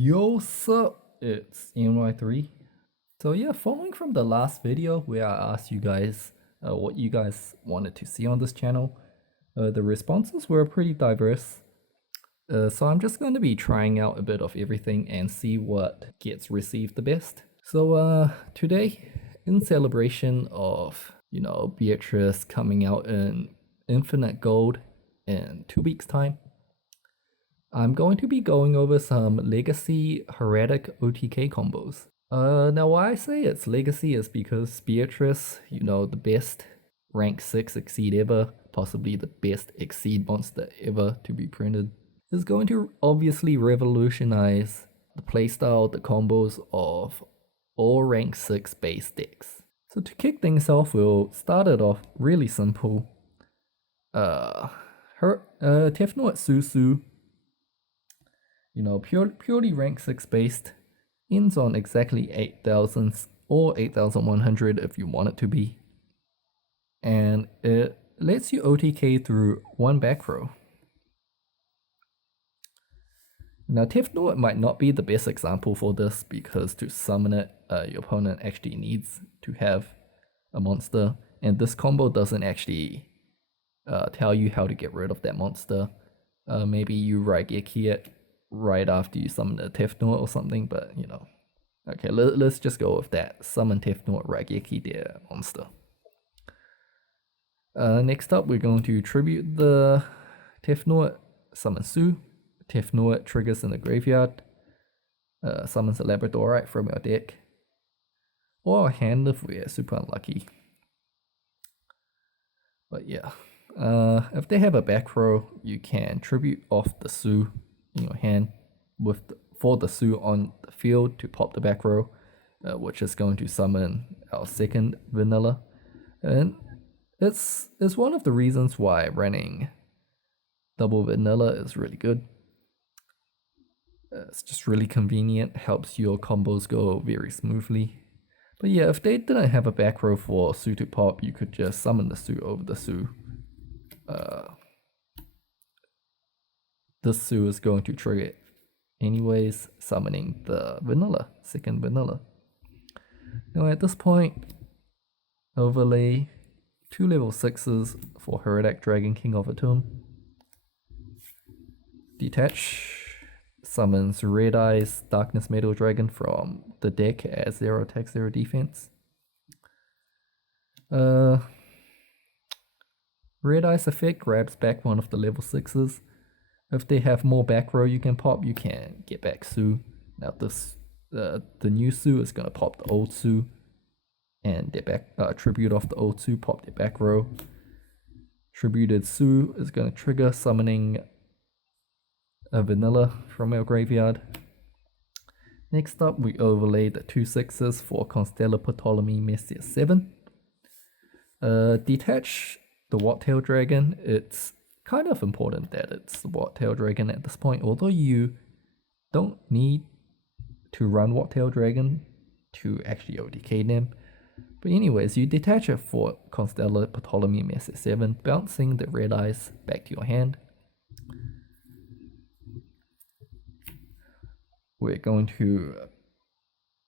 Yo, sup? It's NY3. So yeah, following from the last video where I asked you guys what you guys wanted to see on this channel, the responses were pretty diverse. So I'm just going to be trying out a bit of everything and see what gets received the best. So today, in celebration of, Beatrice coming out in Infinite Gold in 2 weeks time, I'm going to be going over some Legacy Hieratic OTK combos. Now why I say it's Legacy is because Beatrice, the best rank 6 Exceed ever, possibly the best Exceed monster ever to be printed, is going to obviously revolutionize the playstyle, the combos of all rank 6 base decks. So to kick things off, we'll start it off really simple. Tefnut Susu, purely rank 6 based, ends on exactly 8,000 or 8,100 if you want it to be. And it lets you OTK through one back row. Now Tefnut might not be the best example for this because to summon it, your opponent actually needs to have a monster, and this combo doesn't actually tell you how to get rid of that monster. Maybe you Raigeki it right after you summon a Tefnut or something, but Okay, let's just go with that. Summon Tefnut, Raigeki their monster. Next up, we're going to tribute the Tefnut, summon Su. Tefnut triggers in the graveyard, summons a Labradorite from your deck, or a hand if we're super unlucky. But yeah, if they have a back row, you can tribute off the Su in your hand for the Su on the field to pop the back row, which is going to summon our second vanilla. And it's one of the reasons why running double vanilla is really good. It's just really convenient, helps your combos go very smoothly. But yeah, if they didn't have a back row for Su to pop, you could just summon the Su over the Su. This Su is going to trigger it anyways, summoning the vanilla, second vanilla. Now at this point, overlay 2 level 6s for Hieratic Dragon King of a Tomb. Detach summons Red Eyes Darkness Metal Dragon from the deck as 0 attack 0 defense. Red Eyes effect grabs back one of the level 6s. If they have more back row you can pop, you can get back Su. Now this the new Su is gonna pop the old Su, and their back tribute off the old Su, pop their back row. Tributed Su is gonna trigger, summoning a vanilla from our graveyard. Next up, we overlay the 2 6s for Constellar Ptolemy Messiah 7. Detach the Wattail Dragon. It's kind of important that it's the Wattail Dragon at this point, although you don't need to run Wattail Dragon to actually OTK them. But anyways, you detach it for Constellar Ptolemy Messiah 7, bouncing the Red Eyes back to your hand. We're going to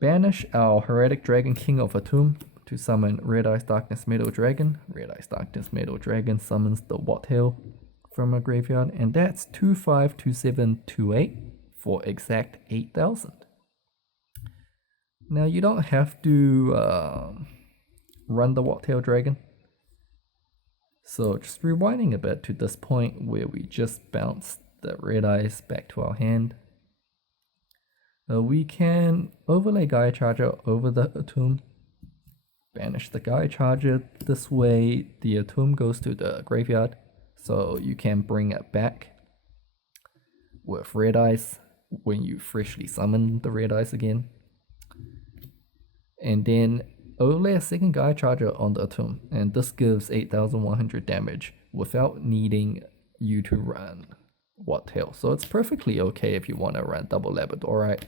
banish our Hieratic Dragon King of a Tomb to summon Red Eyes Darkness Metal Dragon. Red Eyes Darkness Metal Dragon summons the Wattail from a graveyard, and that's 252728 for exact 8,000. Now you don't have to run the Wattail Dragon. So just rewinding a bit to this point where we just bounced the Red Eyes back to our hand. We can overlay Gaia Charger over the Tomb, banish the Gaia Charger. This way the Tomb goes to the graveyard, so you can bring it back with Red Eyes when you freshly summon the Red Eyes again. And then overlay a second Gaia Charger on the Tomb, and this gives 8,100 damage without needing you to run Wattail. So it's perfectly okay if you want to run double Labradorite,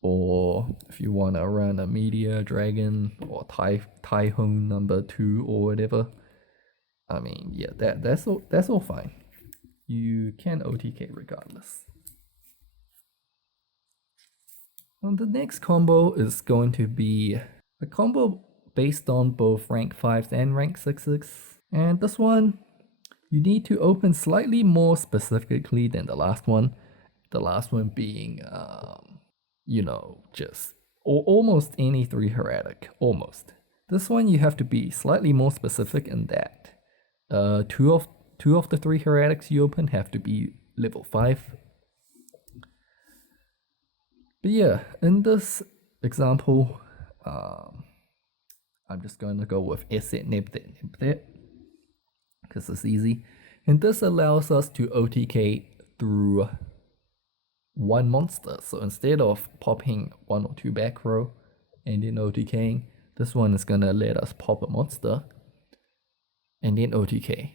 or if you want to run a Meteor Dragon or Typhoon number 2 or whatever. I mean, yeah, that's all fine. You can OTK regardless. And the next combo is going to be a combo based on both rank 5s and rank 6s. And this one, you need to open slightly more specifically than the last one. The last one being, you know, just almost any 3 Hieratic, almost. This one you have to be slightly more specific in that two of the 3 Hieratics you open have to be level 5. But yeah, in this example, I'm just going to go with Asset Nib that because it's easy. And this allows us to OTK through one monster. So instead of popping 1 or 2 back row and then OTKing, this one is gonna let us pop a monster and then OTK.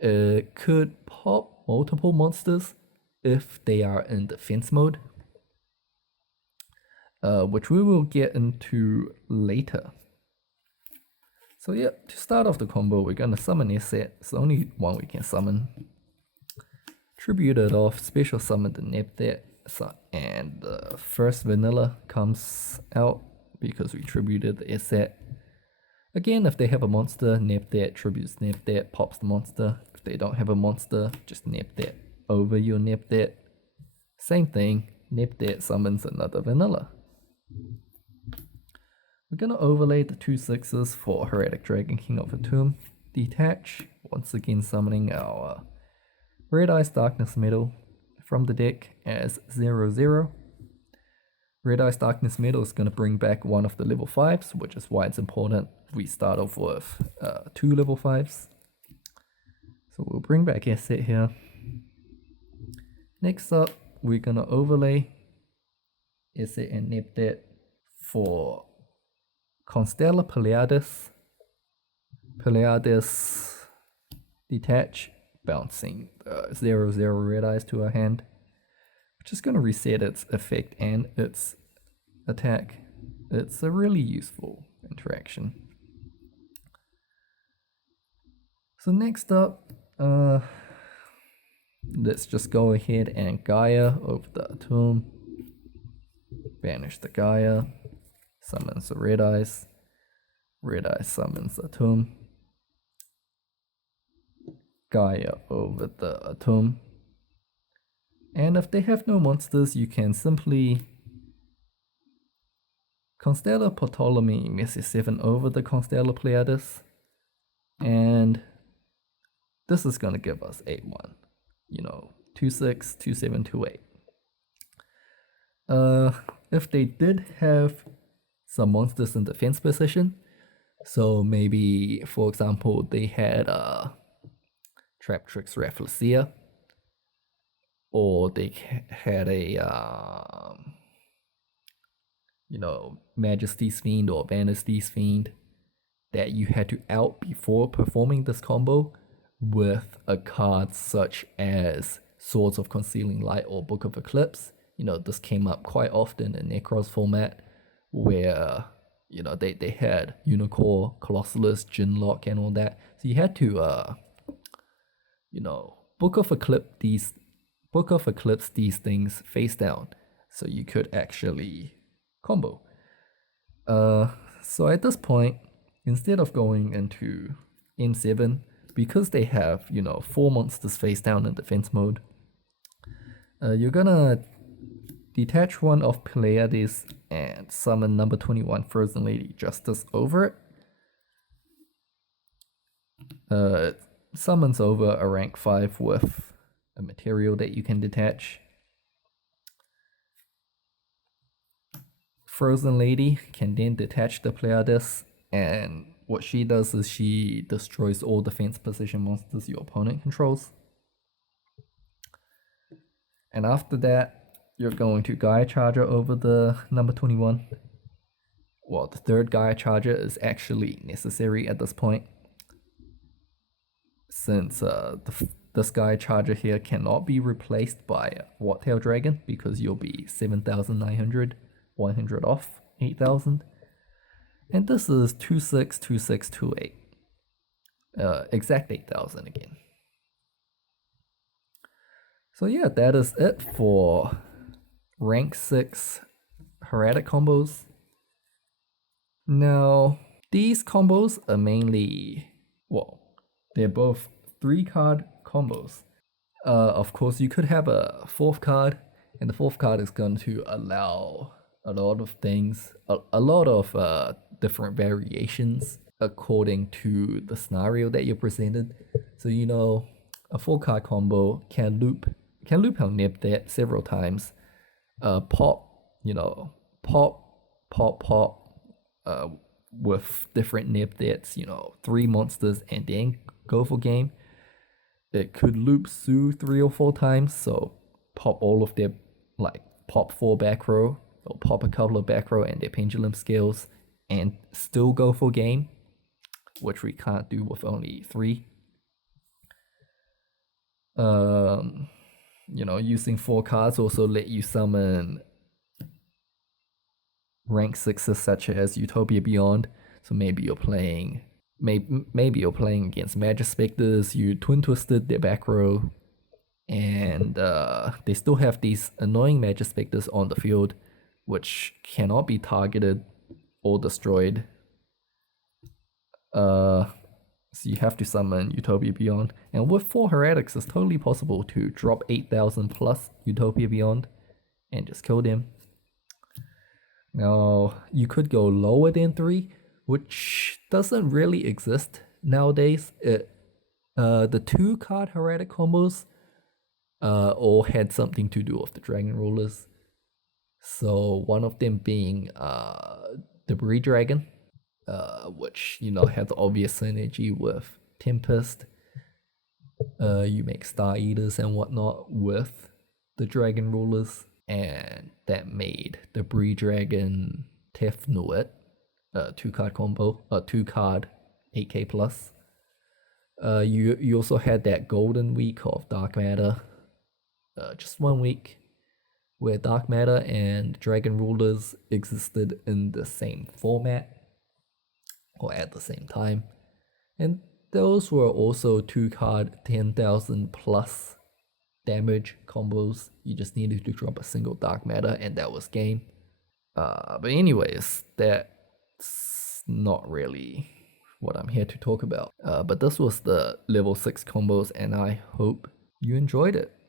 It could pop multiple monsters if they are in defense mode, which we will get into later. So yeah, to start off the combo, we're gonna summon Asset. It's the only one we can summon. Tribute it off, special summon the Neptet, and the first vanilla comes out because we tributed the Asset. Again, if they have a monster, Neptet tributes Neptet, pops the monster. If they don't have a monster, just Neptet over your Neptet. Same thing, Neptet summons another vanilla. We're gonna overlay the 2 6s for Hieratic Dragon King of the Tomb. Detach, once again summoning our Red Eyes Darkness Metal from the deck as 0/0. Red Eyes Darkness Metal is gonna bring back one of the level 5s, which is why it's important we start off with 2 level 5s. So we'll bring back Asset here. Next up, we're gonna overlay Asset and Neptet for Constellar Pleiades. Pleiades detach, bouncing 0/0 Red Eyes to our hand, which is going to reset its effect and its attack. It's a really useful interaction. So next up, let's just go ahead and Gaia over the Tomb. Banish the Gaia. Summons the Red Eyes. Red Eyes summons the Tomb. Gaia over the Tomb. And if they have no monsters, you can simply Constellar Ptolemy Messi 7 over the Constellar Pleiades. And this is going to give us 8/1. You know, 2/6, 2/7, 2/8. If they did have some monsters in defense position, so maybe, for example, they had Traptrix Rafflesia, or they had a you know, Majesty's Fiend or Vanity's Fiend that you had to out before performing this combo with a card such as Swords of Concealing Light or Book of Eclipse. You know, this came up quite often in Necros format, where, you know, they had Unicorn, Colossalus, Jinlock, and all that. So you had to, you know, Book of Eclipse these things face down, so you could actually combo. So at this point, instead of going into M7, because they have, you know, 4 monsters face down in defense mode, you're gonna detach one of Pleiades and summon number 21 Frozen Lady Justice over it. It summons over a rank 5 with a material that you can detach. Frozen Lady can then detach the Pleiades, and what she does is she destroys all defense position monsters your opponent controls. And after that, you're going to Gaia Charger over the number 21. Well, the third Gaia Charger is actually necessary at this point, since this Gaia Charger here cannot be replaced by Wartail Dragon, because you'll be 7,900, 100 off 8,000. And this is 2/6, 2/6, 2/8. Exact 8,000 again. So yeah, that is it for rank 6 Hieratic combos. Now, these combos are mainly, well, they're both 3-card combos. Of course, you could have a 4th card, and the 4th card is going to allow a lot of things, a lot of different variations according to the scenario that you're presented. So a 4-card combo can loop on nip that several times. Pop, pop, with different nip that's 3 monsters and then go for game. It could loop Sue 3 or 4 times, so pop all of their, like, pop 4 back row, or pop a couple of back row and their pendulum skills, and still go for game, which we can't do with only 3. Using 4 cards also let you summon rank 6s such as Utopia Beyond. So maybe you're playing against Magic Spectres, you twin twisted their back row, and they still have these annoying Magic Spectres on the field, which cannot be targeted or destroyed. So you have to summon Utopia Beyond, and with 4 Hieratics, it's totally possible to drop 8,000 plus Utopia Beyond and just kill them. Now, you could go lower than 3, which doesn't really exist nowadays. The 2-card Hieratic combos all had something to do with the Dragon Rulers. So one of them being the Breed Dragon, which has obvious synergy with Tempest. You make Star Eaters and whatnot with the Dragon Rulers, and that made the Breed Dragon Tefnuit 2-card combo, 2-card 8k plus. You also had that golden week of Dark Matter, just 1 week, where Dark Matter and Dragon Rulers existed in the same format or at the same time, and those were also 2-card 10,000 plus damage combos. You just needed to drop a single Dark Matter and that was game. But anyways, that's not really what I'm here to talk about. But this was the level 6 combos, and I hope you enjoyed it.